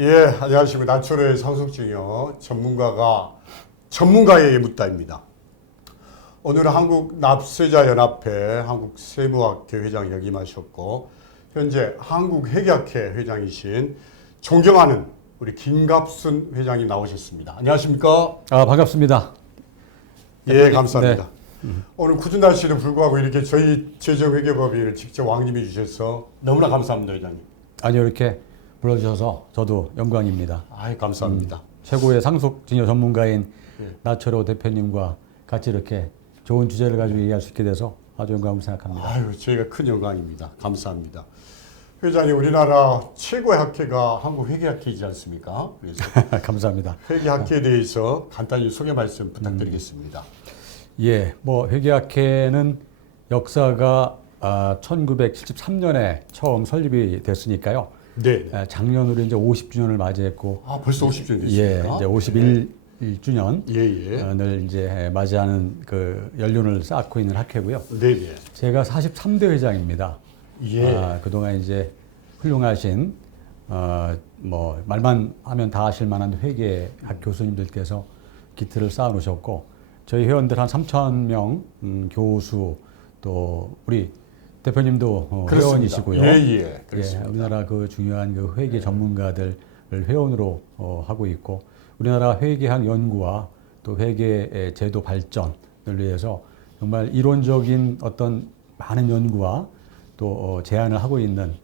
예, 안녕하십니까. 나초로의 상속증여 전문가에게 묻다입니다. 오늘은 한국납세자연합회 한국세무학회 회장 역임하셨고 현재 한국회계학회 회장이신 존경하는 우리 김갑순 회장님 나오셨습니다. 안녕하십니까? 반갑습니다. 예, 감사합니다. 네. 오늘 굳은 날씨에도 불구하고 이렇게 저희 재정회계법인을 직접 왕님해 주셔서 너무나 감사합니다, 회장님. 아니 이렇게 불러주셔서 저도 영광입니다. 아이, 감사합니다. 최고의 상속증여 전문가인 예. 나철호 대표님과 같이 이렇게 좋은 주제를 가지고 얘기할 수 있게 돼서 아주 영광을 생각합니다. 아유, 저희가 큰 영광입니다. 감사합니다. 회장님, 우리나라 최고의 학회가 한국회계학회이지 않습니까? 그래서 감사합니다. 회계학회에 대해서 간단히 소개 말씀 부탁드리겠습니다. 예, 뭐 회계학회는 역사가 1973년에 처음 설립이 됐으니까요. 네. 작년으로 이제 50주년을 맞이했고, 아, 벌써 50주년 예, 됐습니까? 이제 51주년을 예. 이제 맞이하는 그 연륜을 쌓고 있는 학회고요. 네. 제가 43대 회장입니다. 예. 그동안 이제 훌륭하신 뭐 말만 하면 다 하실 만한 회계학 교수님들께서 기틀을 쌓아 놓으셨고 저희 회원들 한 3,000명 교수 또 우리 대표님도 회원이시고요. 예. 그렇습니다. 우리나라 그 중요한 그 회계 전문가들을 회원으로 하고 있고 우리나라 회계학 연구와 또 회계 제도 발전을 위해서 정말 이론적인 어떤 많은 연구와 또 제안을 하고 있는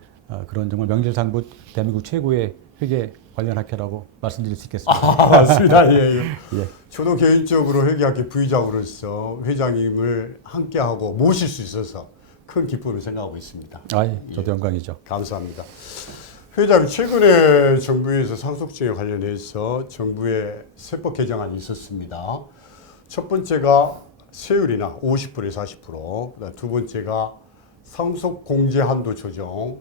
그런 정말 명실상부 대한민국 최고의 회계 관련 학회라고 말씀드릴 수 있겠습니다. 맞습니다. 예. 예. 저도 개인적으로 회계학회 부의장으로서 회장님을 함께하고 모실 수 있어서 큰 기쁨을 생각하고 있습니다. 저도 영광이죠. 감사합니다. 회장님, 최근에 정부에서 상속증여 관련해서 정부의 세법 개정안이 있었습니다. 첫 번째가 세율이나 50%에서 40%, 두 번째가 상속 공제 한도 조정,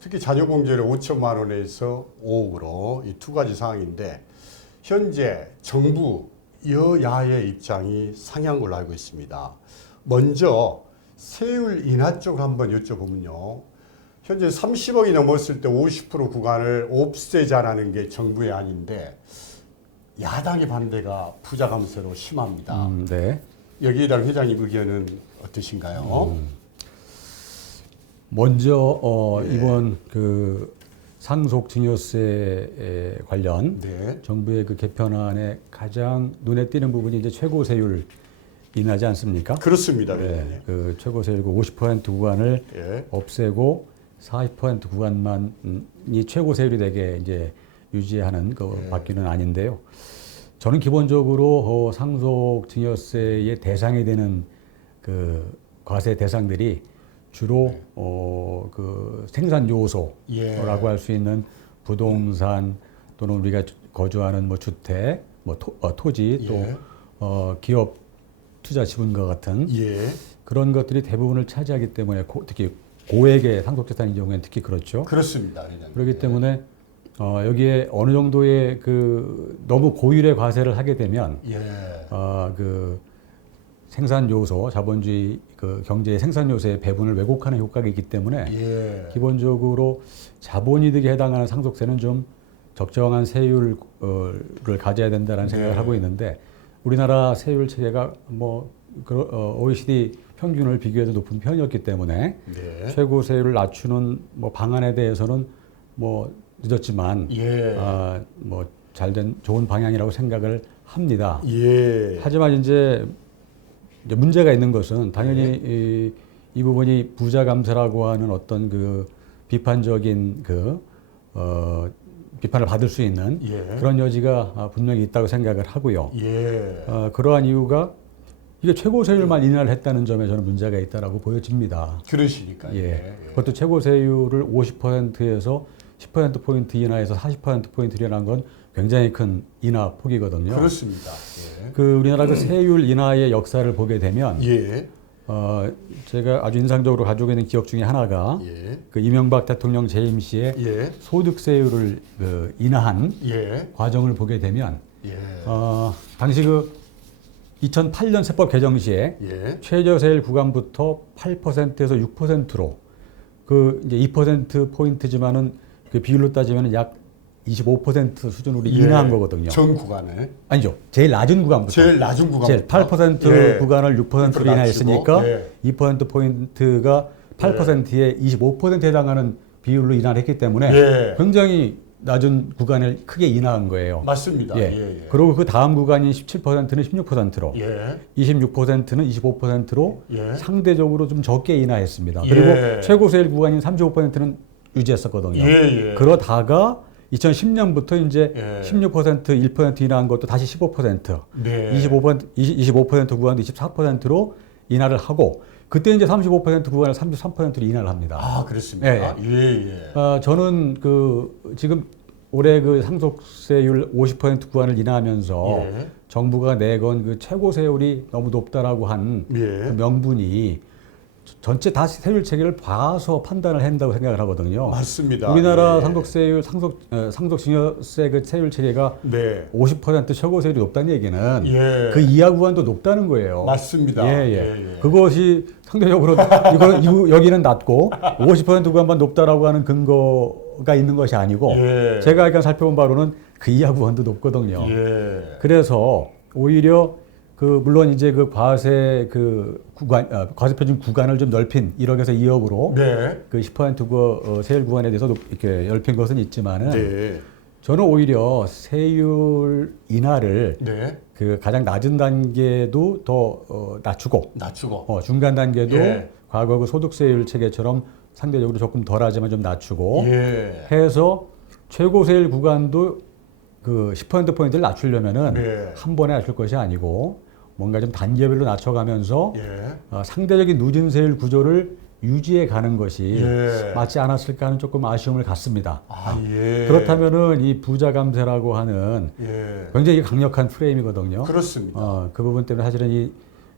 특히 자녀 공제를 5천만 원에서 5억으로 이 두 가지 사항인데 현재 정부 여야의 입장이 상이한 걸로 알고 있습니다. 먼저 세율 인하 쪽을 한번 여쭤보면요. 현재 30억이 넘었을 때 50% 구간을 없애자라는 게 정부의 안인데 야당의 반대가 부자 감세로 심합니다. 네. 여기에 대한 회장님 의견은 어떠신가요? 먼저 이번 그 상속증여세 관련 네. 정부의 그 개편안에 가장 눈에 띄는 부분이 이제 최고 세율 인하지 않습니까? 그렇습니다. 네, 그 최고 세율 50% 구간을 예. 없애고 40% 구간만이 최고 세율이 되게 이제 유지하는 그 바뀌는 아닌데요. 저는 기본적으로 상속증여세의 대상이 되는 그 과세 대상들이 주로 그 생산 요소라고 할 수 있는 부동산 또는 우리가 거주하는 뭐 주택, 뭐 토지 또 기업 투자 지분과 같은 그런 것들이 대부분을 차지하기 때문에 특히 고액의 상속재산인 경우에는 특히 그렇죠. 그렇습니다. 그렇기 때문에 여기에 어느 정도의 그 너무 고율의 과세를 하게 되면 그 생산 요소, 자본주의 그 경제의 생산 요소의 배분을 왜곡하는 효과가 있기 때문에 기본적으로 자본이득에 해당하는 상속세는 좀 적정한 세율을 가져야 된다는 생각을 하고 있는데 우리나라 세율 체계가 뭐 OECD 평균을 비교해도 높은 편이었기 때문에 최고 세율을 낮추는 뭐 방안에 대해서는 뭐 늦었지만 뭐 잘된 좋은 방향이라고 생각을 합니다. 하지만 이제 문제가 있는 것은 당연히 이 부분이 부자 감세라고 하는 어떤 그 비판적인 비판을 받을 수 있는 그런 여지가 분명히 있다고 생각을 하고요. 그러한 이유가 이게 최고 세율만 인하를 했다는 점에 저는 문제가 있다라고 보여집니다. 그러시니까요. 그것도 최고 세율을 50%에서 10%포인트 인하해서 40%포인트 인하한 건 굉장히 큰 인하 폭이거든요. 그렇습니다. 그 우리나라 그 세율 인하의 역사를 보게 되면 제가 아주 인상적으로 가지고 있는 기억 중에 하나가 그 이명박 대통령 재임 시에 소득세율을 인하한 과정을 보게 되면 당시 그 2008년 세법 개정 시에 최저세율 구간부터 8%에서 6%로 그 이제 2% 포인트지만은 그 비율로 따지면 약 25% 수준으로 인하한 거거든요. 전 구간을. 아니죠. 제일 낮은 구간부터. 제일 낮은 구간. 제일 8% 구간을 6%로 인하했으니까 예. 2%포인트가 8%에 25%에 해당하는 비율로 인하를 했기 때문에 예. 굉장히 낮은 구간을 크게 인하한 거예요. 맞습니다. 예. 예. 그리고 그 다음 구간인 17%는 16%로, 예. 26%는 25%로 예. 상대적으로 좀 적게 인하했습니다. 예. 그리고 최고 세율 구간인 35%는 유지했었거든요. 예. 그러다가 2010년부터 이제 예. 16%, 1% 인하한 것도 다시 15%, 네. 25% 구간도 24%로 인하를 하고, 그때 이제 35% 구간을 33%로 인하를 합니다. 아, 그렇습니까? 예. 저는 지금 올해 그 상속세율 50% 구간을 인하하면서 예. 정부가 내건 그 최고 세율이 너무 높다라고 한 예. 그 명분이 전체 다 세율 체계를 봐서 판단을 한다고 생각을 하거든요. 맞습니다. 우리나라 예. 상속증여세 그 세율 체계가 네. 50% 최고 세율이 높다는 얘기는 예. 그 이하 구간도 높다는 거예요. 맞습니다. 예. 그것이 상대적으로 여기는 낮고 50% 구간만 높다라고 하는 근거가 있는 것이 아니고 예. 제가 약간 살펴본 바로는 그 이하 구간도 높거든요. 예. 그래서 오히려 물론 이제 그 과세 과세 표준 구간을 좀 넓힌 1억에서 2억으로 네. 그 10% 세율 구간에 대해서 이렇게 넓힌 것은 있지만은 네. 저는 오히려 세율 인하를 네. 그 가장 낮은 단계도 더 낮추고 중간 단계도 예. 과거 그 소득세율 체계처럼 상대적으로 조금 덜하지만 좀 낮추고 예. 해서 최고 세율 구간도 그 10%포인트를 낮추려면은 네. 한 번에 낮출 것이 아니고 뭔가 좀 단계별로 낮춰가면서 예. 상대적인 누진 세율 구조를 유지해 가는 것이 예. 맞지 않았을까 하는 조금 아쉬움을 갖습니다. 예. 그렇다면은 이 부자 감세라고 하는 예. 굉장히 강력한 프레임이거든요. 그렇습니다. 그 부분 때문에 사실은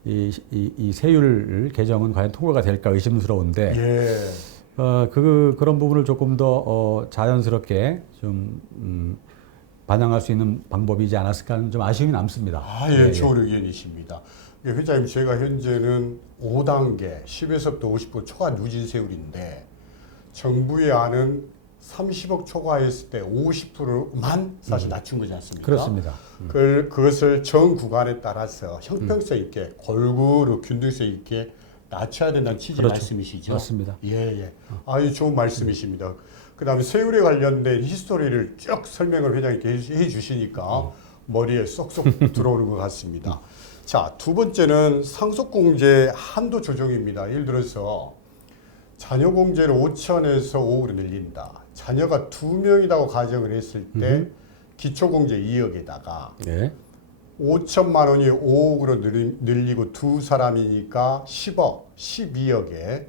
이 세율 개정은 과연 통과가 될까 의심스러운데 예. 그런 부분을 조금 더 자연스럽게 좀 반영할 수 있는 방법이지 않았을까 하는 좀 아쉬움이 남습니다. 예, 좋은 의견이십니다. 회장님, 제가 현재는 5단계 10에서부터 50% 초과 누진 세율인데 정부의 안은 30억 초과했을 때 50%만 사실 낮춘 거지 않습니까? 그렇습니다. 그것을 전 구간에 따라서 형평성 있게 골고루 균등성 있게 낮춰야 된다는 취지 그렇죠. 말씀이시죠? 맞습니다. 예. 좋은 말씀이십니다. 그다음에 세율에 관련된 히스토리를 쭉 설명을 회장님께 해주시니까 머리에 쏙쏙 들어오는 것 같습니다. 자, 두 번째는 상속공제 한도 조정입니다. 예를 들어서 자녀 공제를 5천에서 5억으로 늘린다. 자녀가 2명이라고 가정을 했을 때 기초공제 2억에다가 5천만 원이 5억으로 늘리고 두 사람이니까 10억, 12억에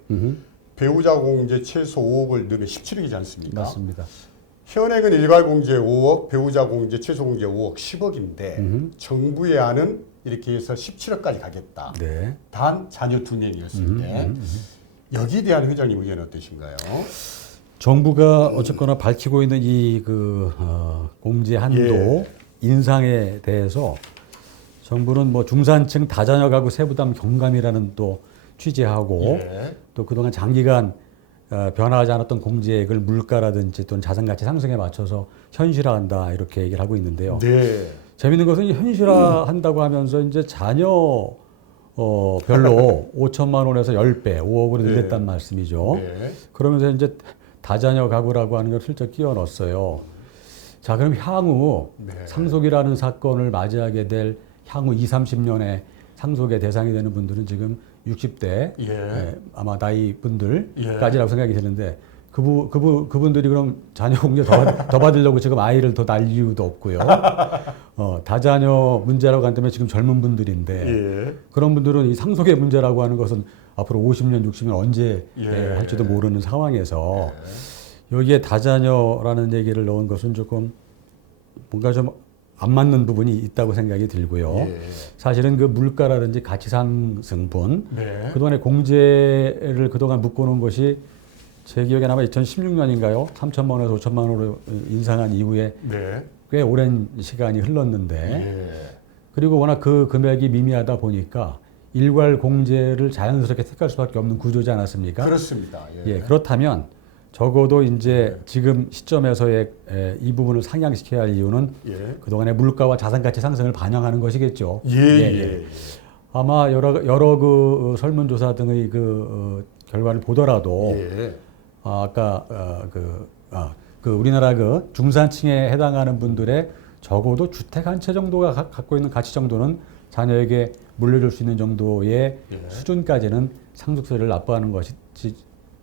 배우자 공제 최소 5억을 넣으면 17억이지 않습니까? 맞습니다. 현행은 일괄 공제 5억, 배우자 공제 최소 공제 5억, 10억인데 정부의 안은 이렇게 해서 17억까지 가겠다. 네. 단 자녀 2명이었을 때 여기에 대한 회장님 의견 어떠신가요? 정부가 어쨌거나 밝히고 있는 이 공제 한도 인상에 대해서 정부는 뭐 중산층 다자녀 가구 세부담 경감이라는 또 취재하고 또 그동안 장기간 변화하지 않았던 공제액을 물가라든지 또는 자산가치 상승에 맞춰서 현실화한다 이렇게 얘기를 하고 있는데요. 재밌는 것은 이 현실화한다고 하면서 이제 자녀 별로 5천만 원에서 10배, 5억으로 늘렸단 말씀이죠. 그러면서 이제 다자녀 가구라고 하는 걸 슬쩍 끼워 넣었어요. 자, 그럼 향후 상속이라는 사건을 맞이하게 될 향후 20, 30년에 상속의 대상이 되는 분들은 지금 60대 아마 나이 분들까지라고 생각이 드는데 그분들이 그럼 자녀 공제 더 받으려고 지금 아이를 더 낳을 이유도 없고요. 다자녀 문제라고 한다면 지금 젊은 분들인데 그런 분들은 이 상속의 문제라고 하는 것은 앞으로 50년, 60년 언제 할지도 모르는 상황에서 여기에 다자녀라는 얘기를 넣은 것은 조금 뭔가 좀 안 맞는 부분이 있다고 생각이 들고요. 사실은 그 물가라든지 가치 상승분, 그동안에 공제를 그동안 묶어놓은 것이 제 기억에 아마 2016년인가요? 3천만 원에서 5천만 원으로 인상한 이후에 꽤 오랜 시간이 흘렀는데 그리고 워낙 그 금액이 미미하다 보니까 일괄 공제를 자연스럽게 택할 수밖에 없는 구조지 않았습니까? 그렇습니다. 그렇다면 적어도 이제 지금 시점에서의 이 부분을 상향시켜야 할 이유는 예. 그동안의 물가와 자산 가치 상승을 반영하는 것이겠죠. 예. 아마 여러 그 설문조사 등의 그 결과를 보더라도 예. 아까 그 우리나라 그 중산층에 해당하는 분들의 적어도 주택 한 채 정도가 갖고 있는 가치 정도는 자녀에게 물려줄 수 있는 정도의 예. 수준까지는 상속세를 납부하는 것이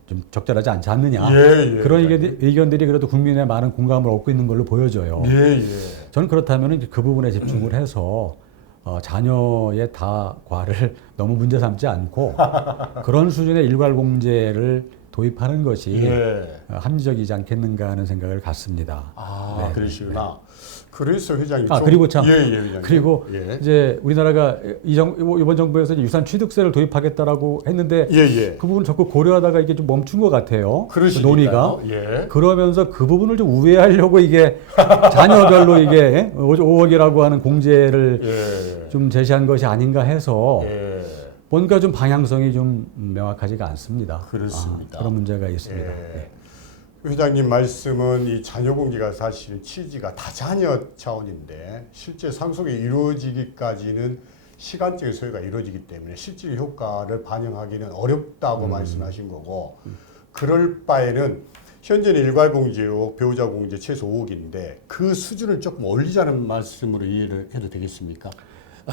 좀 적절하지 않지 않느냐. 예. 그런 의견들이 그래도 국민의 많은 공감을 얻고 있는 걸로 보여져요. 예. 저는 그렇다면 그 부분에 집중을 해서 자녀의 다과를 너무 문제 삼지 않고 그런 수준의 일괄공제를 도입하는 것이 합리적이지 않겠는가 하는 생각을 갖습니다. 아, 그러시구나. 그래서 회장님. 그리고 참. 회장님. 그리고 이제 우리나라가 이번 정부에서 유산 취득세를 도입하겠다라고 했는데 그 부분 자꾸 고려하다가 이게 좀 멈춘 것 같아요. 그 논의가. 그러면서 그 부분을 좀 우회하려고 이게 자녀별로 이게 5억이라고 하는 공제를 좀 제시한 것이 아닌가 해서 뭔가 좀 방향성이 좀 명확하지가 않습니다. 그렇습니다. 그런 문제가 있습니다. 회장님 말씀은 이 자녀 공제가 사실 취지가 다자녀 차원인데 실제 상속이 이루어지기까지는 시간적인 소요가 이루어지기 때문에 실질 효과를 반영하기는 어렵다고 말씀하신 거고 그럴 바에는 현재는 일괄 공제요 배우자 공제 최소 5억인데 그 수준을 조금 올리자는 말씀으로 이해를 해도 되겠습니까?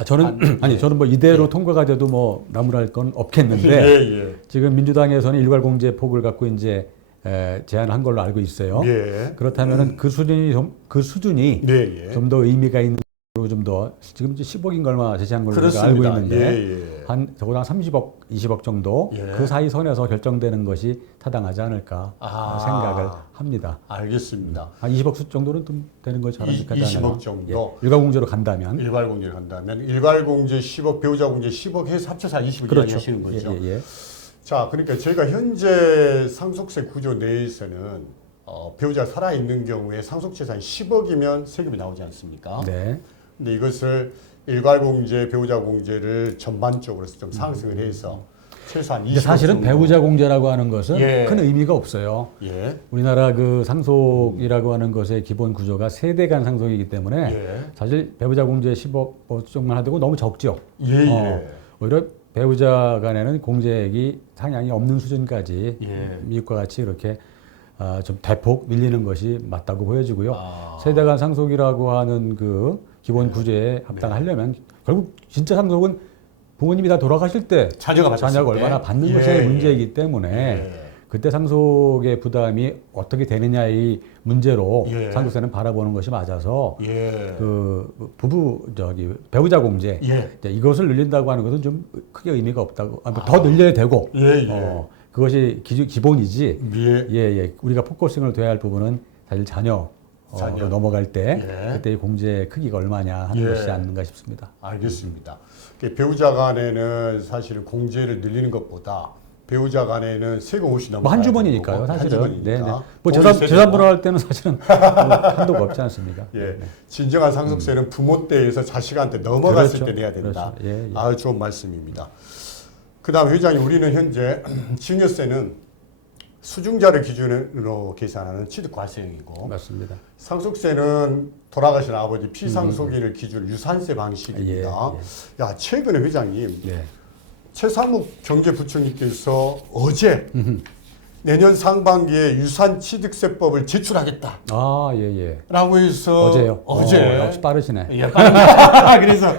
저는 뭐 이대로 통과가 돼도 뭐 나무랄 건 없겠는데 지금 민주당에서는 일괄 공제 폭을 갖고 이제 제안한 걸로 알고 있어요. 그렇다면은 그 수준이 좀 더 의미가 있는 좀 더 지금 이제 10억인가 얼마 제시한 걸로 알고 있는데 한 적어도 한 30억, 20억 정도 그 사이 선에서 결정되는 것이 타당하지 않을까 생각을 합니다. 알겠습니다. 한 20억 수 정도는 좀 되는 것이 바람직하지 않을까. 20억 정도. 일괄 공제로 간다면. 일괄 공제로 간다면 일괄 공제 10억, 배우자 공제 10억 해서 합쳐서 20억 그렇죠. 하시는 거죠. 예. 자, 그러니까 저희가 현재 상속세 구조 내에서는 배우자가 살아있는 경우에 상속재산이 10억이면 세금이 나오지 않습니까? 네. 근데 이것을 일괄공제, 배우자 공제를 전반적으로 좀 상승을 해서 최소한 20억 사실은 정도. 배우자 공제라고 하는 것은 큰 의미가 없어요. 우리나라 그 상속이라고 하는 것의 기본 구조가 세대 간 상속이기 때문에 사실 배우자 공제 10억 정도만 하고 너무 적죠. 오히려 배우자 간에는 공제액이 상향이 없는 수준까지 미국과 같이 이렇게 좀 대폭 밀리는 것이 맞다고 보여지고요. 세대 간 상속이라고 하는 그 기본 구조에 합당하려면 결국 진짜 상속은 부모님이 다 돌아가실 때 자녀가 얼마나 받는 것이 문제이기 때문에 그때 상속의 부담이 어떻게 되느냐의 문제로 상속세는 바라보는 것이 맞아서 그 배우자 공제 이것을 늘린다고 하는 것은 좀 크게 의미가 없다고 더 늘려야 되고 그것이 기본이지 우리가 포커싱을 둬야 할 부분은 사실 자녀로 넘어갈 때 그때 공제의 크기가 얼마냐 하는 것이지 않는가 싶습니다. 알겠습니다. 배우자 간에는 사실은 공제를 늘리는 것보다 배우자 간에는 세금 없이 넘어가야 한 주머니니까요, 사실은. 한주머니니까. 뭐 재산 분할할 때는 사실은 한도가 없지 않습니까? 진정한 상속세는 부모 때에서 자식한테 넘어갔을 때 내야 된다. 아주 좋은 말씀입니다. 그다음 회장님, 우리는 현재 증여세는 수중자를 기준으로 계산하는 취득과세형이고, 맞습니다. 상속세는 돌아가신 아버지 피상속인을 기준 유산세 방식입니다. 야, 최근에 회장님, 최상욱 경제부총리께서 어제 내년 상반기에 유산취득세법을 제출하겠다. 라고 해서 어제 역시 빠르시네. 그래서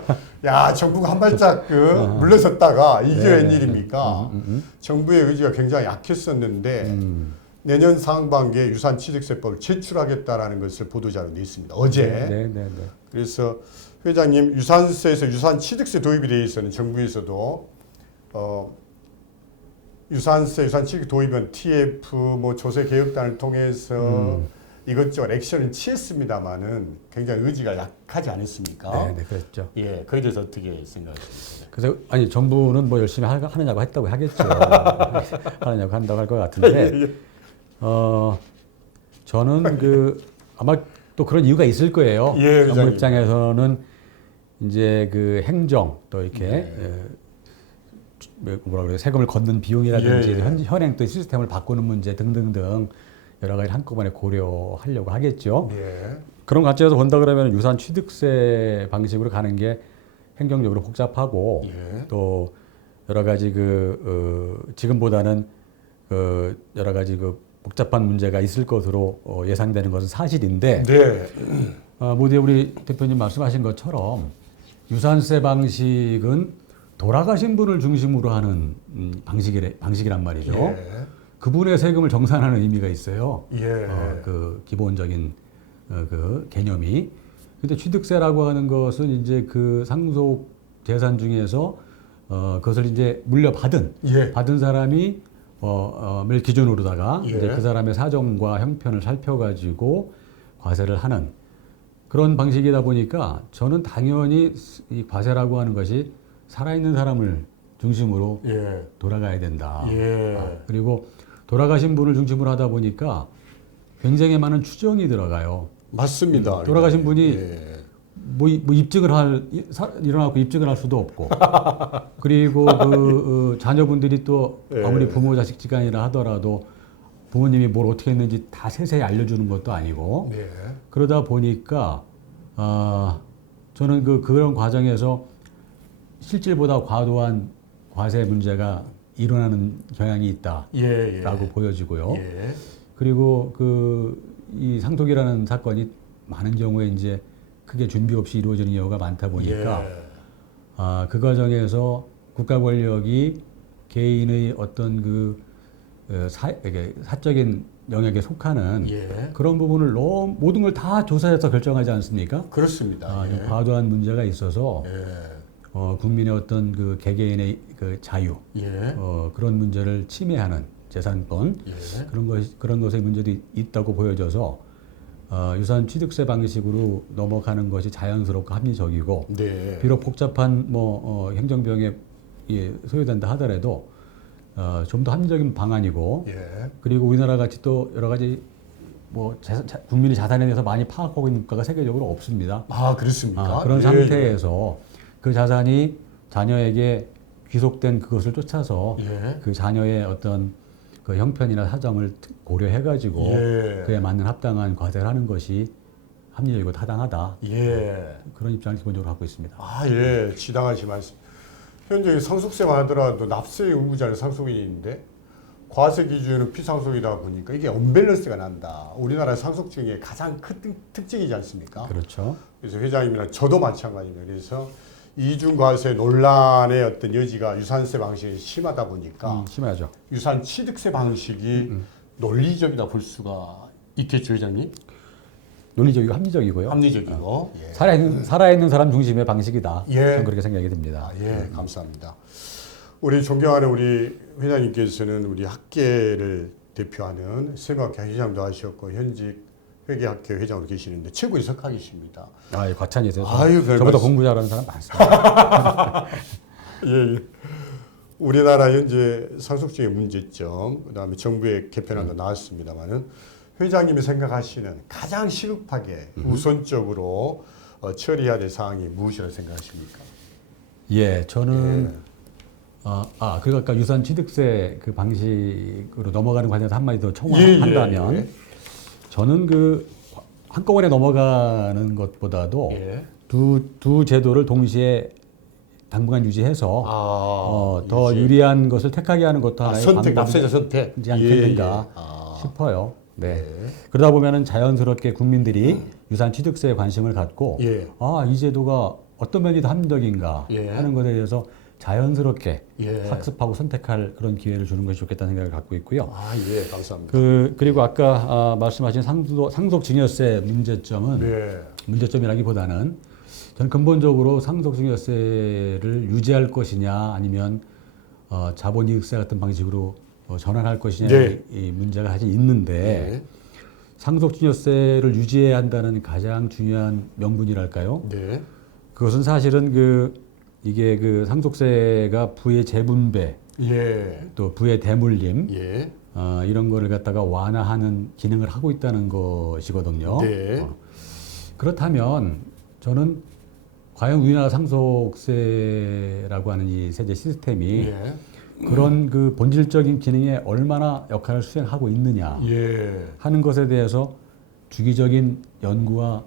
야, 정부가 한 발짝 물러섰다가 이게 웬일입니까? 정부의 의지가 굉장히 약했었는데 내년 상반기에 유산취득세법을 제출하겠다라는 것을 보도자료 냈습니다. 어제. 그래서 회장님, 유산세에서 유산취득세 도입에 대해서는 정부에서도 유산취득 도입은 TF 조세 개혁단을 통해서 이것저것 액션을 취했습니다만은 굉장히 의지가 약하지 않았습니까? 그렇죠. 그에 대해서 어떻게 생각하십니까? 그래서 열심히 뭐 열심히 하느냐고 했다고 하겠죠. 하느냐고 한다고 할 것 같은데 저는 아마 또 그런 이유가 있을 거예요. 정부 입장에서는 이제 그 행정 또 이렇게 뭐라 그래요? 세금을 걷는 비용이라든지 예, 예. 현행 또 시스템을 바꾸는 문제 등등등 여러 가지 한꺼번에 고려하려고 하겠죠. 예. 그런 관점에서 본다 그러면 유산 취득세 방식으로 가는 게 행정적으로 복잡하고 예. 또 여러 가지 지금보다는 여러 가지 복잡한 문제가 있을 것으로 예상되는 것은 사실인데 네. 모두 우리 대표님 말씀하신 것처럼 유산세 방식은 돌아가신 분을 중심으로 하는 방식이란 말이죠. 예. 그분의 세금을 정산하는 의미가 있어요. 예. 그 기본적인 그 개념이. 근데 취득세라고 하는 것은 이제 그 상속 재산 중에서 그것을 이제 물려받은 예. 받은 사람이 를 기준으로다가 예. 이제 그 사람의 사정과 형편을 살펴가지고 과세를 하는 그런 방식이다 보니까 저는 당연히 이 과세라고 하는 것이 살아있는 사람을 중심으로 예. 돌아가야 된다. 예. 그리고 돌아가신 분을 중심으로 하다 보니까 굉장히 많은 추정이 들어가요. 맞습니다. 돌아가신 분이 예. 뭐 입증을 일어나고 입증을 할 수도 없고 그리고 자녀분들이 또 예. 아무리 부모 자식 지간이라 하더라도 부모님이 뭘 어떻게 했는지 다 세세히 알려주는 것도 아니고 네. 그러다 보니까 저는 그런 과정에서 실질보다 과도한 과세 문제가 일어나는 경향이 있다라고 예. 예. 보여지고요. 예. 그리고 이 상속이라는 사건이 많은 경우에 이제 크게 준비 없이 이루어지는 경우가 많다 보니까 예. 그 과정에서 국가 권력이 개인의 어떤 사적인 영역에 속하는 예. 그런 부분을 모든 걸 다 조사해서 결정하지 않습니까? 그렇습니다. 좀 예. 과도한 문제가 있어서 예. 국민의 어떤 그 개개인의 그 자유 예. 그런 문제를 침해하는 재산권 예. 그런 것의 문제도 있다고 보여져서 유산 취득세 방식으로 넘어가는 것이 자연스럽고 합리적이고 네. 비록 복잡한 행정병에 소요된다 하더라도 좀 더 합리적인 방안이고 예. 그리고 우리나라 같이 또 여러 가지 국민의 자산에 대해서 많이 파악하고 있는 국가가 세계적으로 없습니다. 아, 그렇습니까? 그런 예, 상태에서 그 자산이 자녀에게 귀속된 그것을 쫓아서 예. 그 자녀의 어떤 그 형편이나 사정을 고려해가지고 예. 그에 맞는 합당한 과세를 하는 것이 합리적이고 타당하다. 예. 그런 입장을 기본적으로 갖고 있습니다. 아, 예. 지당하신 말씀. 현재 상속세만 하더라도 납세 의무자는 상속인인데 과세 기준은 피상속이다 보니까 이게 언밸런스가 난다. 우리나라 상속 중에 가장 큰 특징이지 않습니까? 그렇죠. 그래서 회장님이랑 저도 마찬가지입니다. 그래서 이중과세 논란의 어떤 여지가 유산세 방식이 심하다 보니까 심하죠. 유산 취득세 방식이 논리적이다 볼 수가 있겠죠, 회장님? 논리적이고 합리적이고요. 합리적이고. 예. 살아있는 사람 중심의 방식이다. 예. 저는 그렇게 생각이 듭니다. 아, 예, 감사합니다. 우리 존경하는 우리 회장님께서는 우리 학계를 대표하는 세무학회 회장도 하셨고 현직 회계학회 회장으로 계시는데 최고의 석학이십니다. 과찬이세요. 아유, 별 저보다 말씀. 공부 잘하는 사람 많습니다. 예, 예. 우리나라 현재 상속증의 문제점, 그다음에 정부의 개편안도 나왔습니다만은 회장님이 생각하시는 가장 시급하게 우선적으로 처리해야 될 사항이 무엇이라고 생각하십니까? 예, 저는 그리고 아까 유산 취득세 그 방식으로 넘어가는 관련해서 한마디 더 첨언한다면 예. 저는 한꺼번에 넘어가는 것보다도 예. 두 제도를 동시에 당분간 유지해서 더 유지. 유리한 것을 택하게 하는 것도 하나의 선택, 납세자 선택. 방법이지 않겠는가 싶어요. 네. 그러다 보면은 자연스럽게 국민들이 유산 취득세에 관심을 갖고 예. 이 제도가 어떤 면이 더 합리적인가 예. 하는 것에 대해서 자연스럽게 예. 학습하고 선택할 그런 기회를 주는 것이 좋겠다는 생각을 갖고 있고요. 아, 예, 감사합니다. 그리고 아까 말씀하신 상속증여세 문제점은 네. 문제점이라기보다는 저는 근본적으로 상속증여세를 유지할 것이냐 아니면 자본이익세 같은 방식으로 전환할 것이냐의 이 문제가 사실 있는데 네. 상속증여세를 유지해야 한다는 가장 중요한 명분이랄까요? 네. 그것은 사실은 이게 상속세가 부의 재분배 예. 또 부의 대물림 예. 이런 거를 갖다가 완화하는 기능을 하고 있다는 것이거든요. 네. 그렇다면 저는 과연 우리나라 상속세라고 하는 이 세제 시스템이 예. 그런 그 본질적인 기능에 얼마나 역할을 수행하고 있느냐 예. 하는 것에 대해서 주기적인 연구와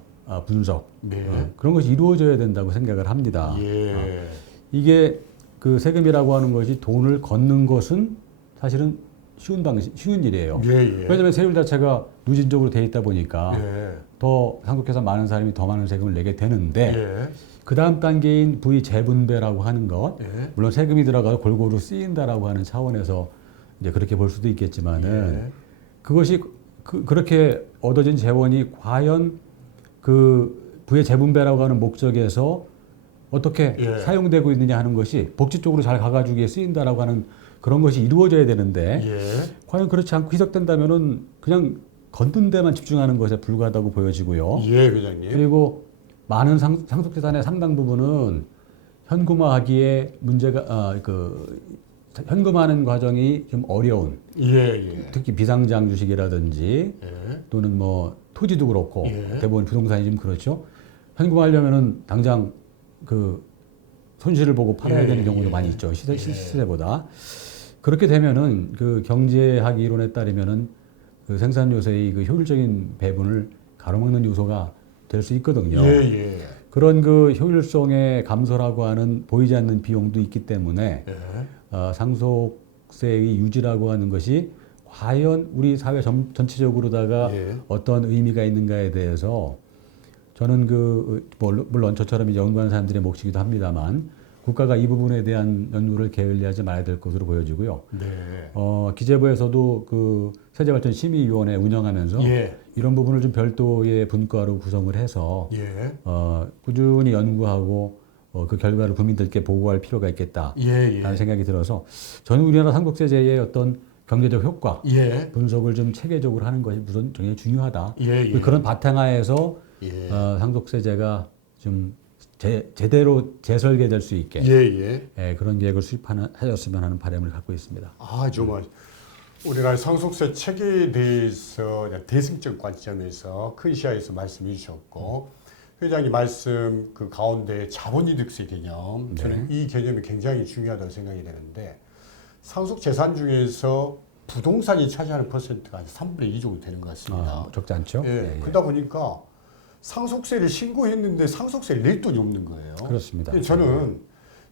분석 네. 그런 것이 이루어져야 된다고 생각을 합니다. 예. 이게 그 세금이라고 하는 것이 돈을 걷는 것은 사실은 쉬운 일이에요. 예. 예. 왜냐하면 세율 자체가 누진적으로 돼 있다 보니까 예. 더 상속해서 많은 사람이 더 많은 세금을 내게 되는데 예. 그 다음 단계인 부의 재분배라고 하는 것, 예. 물론 세금이 들어가서 골고루 쓰인다라고 하는 차원에서 이제 그렇게 볼 수도 있겠지만은 예. 그것이 그렇게 얻어진 재원이 과연 그 부의 재분배라고 하는 목적에서 어떻게 예. 사용되고 있느냐 하는 것이 복지 쪽으로 잘 가가지고 쓰인다라고 하는 그런 것이 이루어져야 되는데 예. 과연 그렇지 않고 희석된다면은 그냥 걷는 데만 집중하는 것에 불과하다고 보여지고요. 예, 회장님. 그리고 많은 상속재산의 상당 부분은 현금화하기에 문제가 현금화하는 과정이 좀 어려운 예, 예. 특히 비상장 주식이라든지 예. 또는 뭐 토지도 그렇고 예. 대부분 부동산이 좀 그렇죠. 현금화하려면은 당장 그 손실을 보고 팔아야 예, 되는 경우도 예. 많이 있죠. 시세보다. 그렇게 되면은 그 경제학 이론에 따르면은 그 생산 요소의 그 효율적인 배분을 가로막는 요소가 될 수 있거든요. 예, 예. 그런 그 효율성의 감소라고 하는 보이지 않는 비용도 있기 때문에 예. 상속세의 유지라고 하는 것이 과연 우리 사회 전체적으로다가 예. 어떤 의미가 있는가에 대해서 저는 물론 저처럼 이제 연구하는 사람들의 몫이기도 합니다만 국가가 이 부분에 대한 연구를 게을리하지 말아야 될 것으로 보여지고요. 네. 기재부에서도 그 세제발전심의위원회 운영하면서 예. 이런 부분을 좀 별도의 분과로 구성을 해서 예. 꾸준히 연구하고 그 결과를 국민들께 보고할 필요가 있겠다라는 예, 예. 생각이 들어서 저는 우리나라 상속세제의 어떤 경제적 효과 예. 분석을 좀 체계적으로 하는 것이 우선 굉장히 중요하다. 예, 예. 그런 바탕하에서 예. 상속세제가 좀 제대로 재설계될 수 있게 예, 예. 그런 계획을 수립하셨으면 하는 바람을 갖고 있습니다. 정말 우리나라 상속세 체계에 대해서 대승적 관점에서 큰 시야에서 말씀해 주셨고 회장님 말씀 그 가운데 자본이득세 개념 저는 이 개념이 굉장히 중요하다고 생각이 되는데 상속 재산 중에서 부동산이 차지하는 퍼센트가 한 3분의 2 정도 되는 것 같습니다. 적지 않죠? 예, 그러다 보니까 상속세를 신고했는데 상속세를 낼 돈이 없는 거예요. 그렇습니다. 저는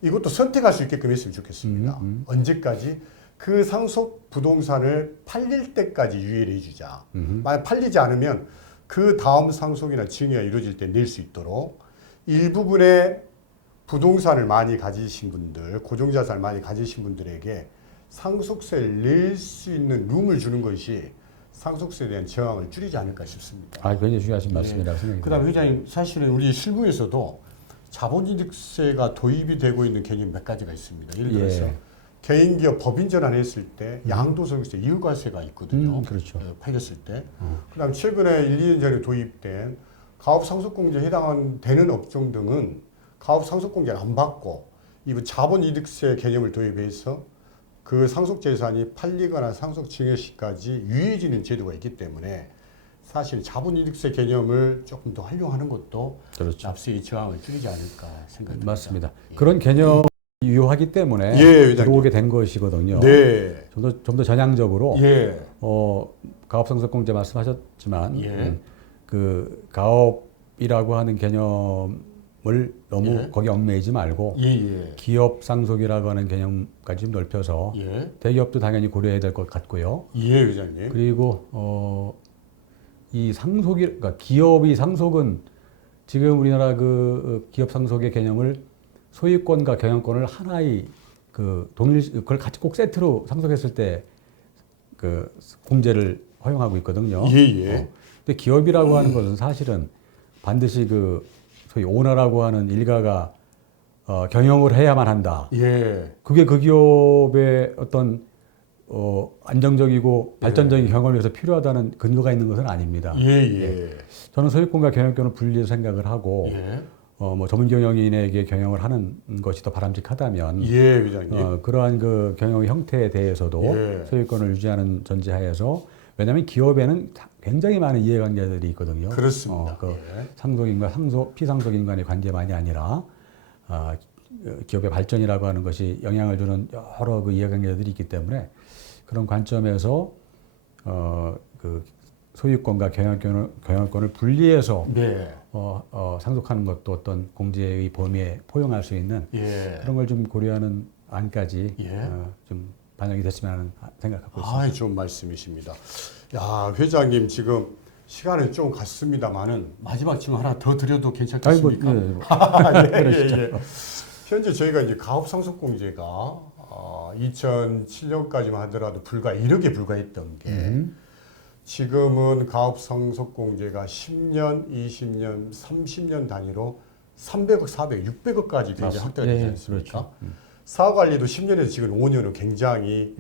이것도 선택할 수 있게끔 했으면 좋겠습니다. 언제까지? 그 상속 부동산을 팔릴 때까지 유예를 해주자. 만약 팔리지 않으면 그 다음 상속이나 증여가 이루어질 때 낼 수 있도록 일부분의 부동산을 많이 가지신 분들, 고정자산을 많이 가지신 분들에게 상속세를 낼 수 있는 룸을 주는 것이 상속세에 대한 저항을 줄이지 않을까 싶습니다. 굉장히 중요하신 말씀이라고 생각이 듭니다. 그다음에 회장님 사실은 우리 실무에서도 자본이득세가 도입이 되고 있는 개념 몇 가지가 있습니다. 예를 들어서 개인기업 법인 전환했을 때 양도소득세 이율과세가 있거든요. 그렇죠. 팔렸을 때. 그다음 최근에 1, 2년 전에 도입된 가업 상속공제에 해당되는 업종 등은 가업 상속공제를 안 받고 이 자본이득세 개념을 도입해서 그 상속재산이 팔리거나 상속증여 시까지 유예해지는 제도가 있기 때문에 사실 자본이득세 개념을 조금 더 활용하는 것도 그렇죠. 납세의 저항을 줄이지 않을까 생각합니다. 맞습니다. 그런 개념이 유효하기 때문에 회장님. 들어오게 된 것이거든요. 네. 좀 더 전향적으로 예. 가업상속공제 말씀하셨지만 예. 그 가업이라고 하는 개념을 너무 거기 얽매이지 말고 예. 기업 상속이라고 하는 개념까지 좀 넓혀서 예. 대기업도 당연히 고려해야 될 것 같고요. 예, 회장님. 그리고 이 그러니까 기업이 상속은 지금 우리나라 그 기업 상속의 개념을 소유권과 경영권을 하나의 그걸 같이 꼭 세트로 상속했을 때 그 공제를 허용하고 있거든요. 예. 근데 기업이라고 하는 것은 사실은 반드시 그 소위 오너라고 하는 일가가 경영을 해야만 한다. 예. 그게 그 기업의 어떤 안정적이고 발전적인 경영을 위해서 필요하다는 근거가 있는 것은 아닙니다. 예. 저는 소유권과 경영권을 분리해서 생각을 하고 예. 전문 경영인에게 경영을 하는 것이 더 바람직하다면 예, 회장님. 그러한 그 경영 형태에 대해서도 예. 소유권을 유지하는 전제하에서 왜냐하면 기업에는 굉장히 많은 이해관계들이 있거든요. 그렇습니다. 상속인과 피상속인 간의 관계만이 아니라 기업의 발전이라고 하는 것이 영향을 주는 여러 그 이해관계들이 있기 때문에 그런 관점에서 그 소유권과 경영권을 분리해서 네. 상속하는 것도 어떤 공제의 범위에 포용할 수 있는 그런 걸 좀 고려하는 안까지 좀 반영이 됐으면 하는 생각하고 있습니다. 좋은 말씀이십니다. 야, 회장님 지금 시간은 좀 갔습니다만은 마지막 질문 하나 더 드려도 괜찮겠습니까? 예. 현재 저희가 이제 가업상속공제가 2007년까지만 하더라도 불과 1억에 불과했던 게 지금은 가업상속공제가 10년, 20년, 30년 단위로 300억, 400억, 600억까지 굉장히 확대가 되지 않습니까? 그렇죠. 사후관리도 10년에서 지금 5년은 굉장히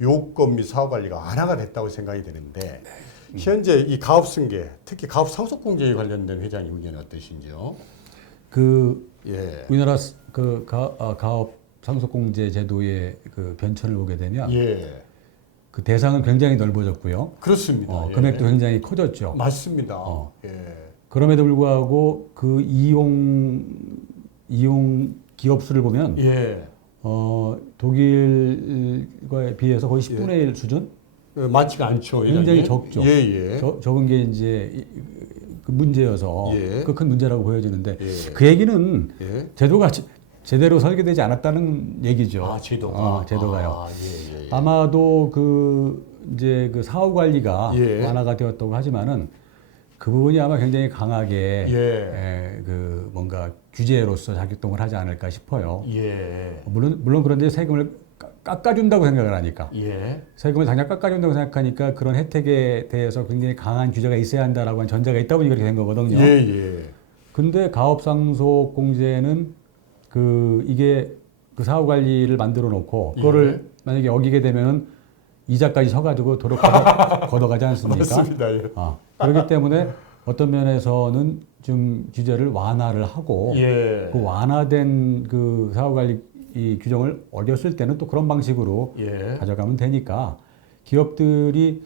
요건 및 사후관리가 완화가 됐다고 생각이 되는데 현재 이 가업승계, 특히 가업상속공제에 관련된 회장님 의견은 어떠신지요? 우리나라 가업 상속공제 제도의 그 변천을 보게 되면 그 대상은 굉장히 넓어졌고요. 그렇습니다. 금액도 굉장히 커졌죠. 맞습니다. 그럼에도 불구하고 그 이용 기업 수를 보면 독일과에 비해서 거의 10분의 1 수준? 많지가 않죠. 굉장히 적죠. 적은 게 이제 그 문제여서 그 큰 문제라고 보여지는데 그 얘기는 제도가 제대로 설계되지 않았다는 얘기죠. 제도가요. 아마도 이제 그 사후 관리가 완화가 되었다고 하지만은 그 부분이 아마 굉장히 강하게 그 뭔가 규제로서 작동을 하지 않을까 싶어요. 물론 그런데 세금을 깎아준다고 생각을 하니까 세금을 당장 깎아준다고 생각하니까 그런 혜택에 대해서 굉장히 강한 규제가 있어야 한다라고 하는 전제가 있다 보니 그렇게 된 거거든요. 근데 가업상속공제는 이게 그 사후 관리를 만들어 놓고 그거를 만약에 어기게 되면은 이자까지 서가지고 도로 걷어가지 않습니까? 맞습니다. 그렇기 때문에 어떤 면에서는 좀 규제를 완화를 하고 그 완화된 그 사후 관리 이 규정을 어겼을 때는 또 그런 방식으로 가져가면 되니까 기업들이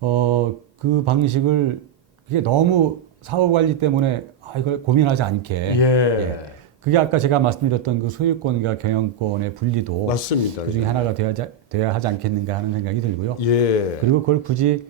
그 방식을 그게 너무 사후 관리 때문에 이걸 고민하지 않게 그게 아까 제가 말씀드렸던 그 소유권과 경영권의 분리도 맞습니다. 그 중에 하나가 돼야 하지 않겠는가 하는 생각이 들고요. 그리고 그걸 굳이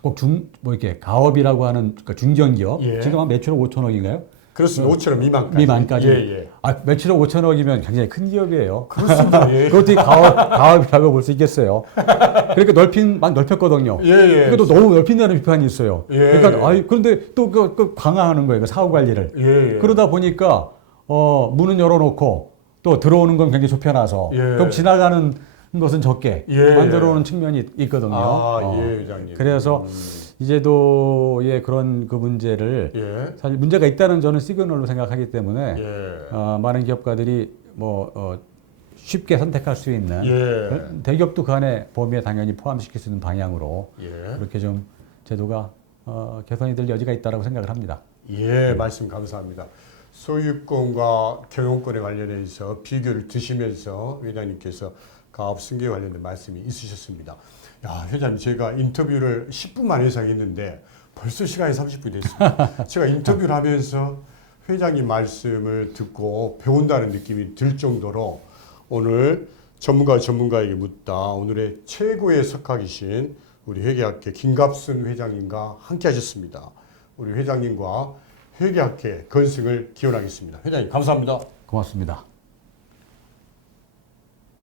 꼭 이렇게 가업이라고 하는 그러니까 중견기업 지금 한 매출액 5천억인가요? 그렇습니다. 5천억 미만까지. 매출액 5천억이면 굉장히 큰 기업이에요. 그렇습니다. 그것도 가업이라고 볼 수 있겠어요. 그러니까 막 넓혔거든요. 그러니까 또 너무 넓힌다는 비판이 있어요. 그러니까 그런데 또 그 강화하는 거예요. 그 사후 관리를. 그러다 보니까 문은 열어놓고 또 들어오는 건 굉장히 좁혀놔서 그럼 지나가는 것은 적게 만들어오는 측면이 있거든요. 회장님. 그래서 이 제도의 그런 그 문제를 사실 문제가 있다는 저는 시그널로 생각하기 때문에 많은 기업가들이 쉽게 선택할 수 있는 대기업도 그 안에 범위에 당연히 포함시킬 수 있는 방향으로 그렇게 좀 제도가 개선이 될 여지가 있다고 생각을 합니다. 말씀 감사합니다. 소유권과 경영권에 관련해서 비교를 드시면서 회장님께서 가업승계 관련된 말씀이 있으셨습니다. 야, 회장님, 제가 인터뷰를 10분만 예상했는데 벌써 시간이 30분이 됐습니다. 제가 인터뷰를 하면서 회장님 말씀을 듣고 배운다는 느낌이 들 정도로 오늘 전문가에게 묻다 오늘의 최고의 석학이신 우리 회계학회 김갑순 회장님과 함께 하셨습니다. 우리 회장님과 회계학회 건승을 기원하겠습니다. 회장님, 감사합니다. 고맙습니다.